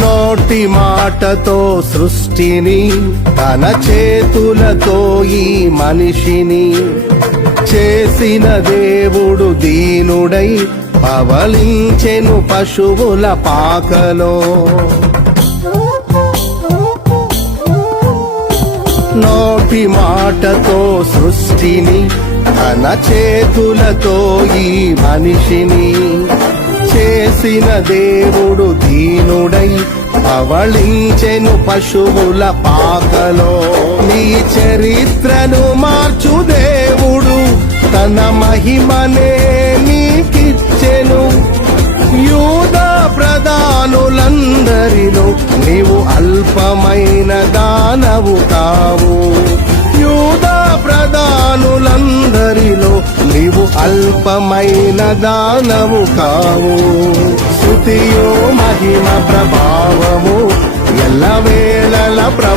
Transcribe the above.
నోటి మాటతో సృష్టిని తన చేతులతో ఈ మనిషిని చేసిన దేవుడు దీనుడై పవలించెను పశువుల పాకలో. నోటి మాటతో సృష్టిని తన చేతులతో ఈ మనిషిని చేసిన దేవుడు దీనుడై పవళించెను పశువుల పాకలో. నీ చరిత్రను మార్చు దేవుడు తన మహిమనే నీకిచ్చెను. యూదా ప్రధానులందరిలో నీవు అల్పమైన దానవు కావు. యూదా ప్రధానులందరిలో నీవు అల్పమైన దానవు కావు. స్తుతియో మహిమ ప్రభావము ఎల్లవేళల ప్రభు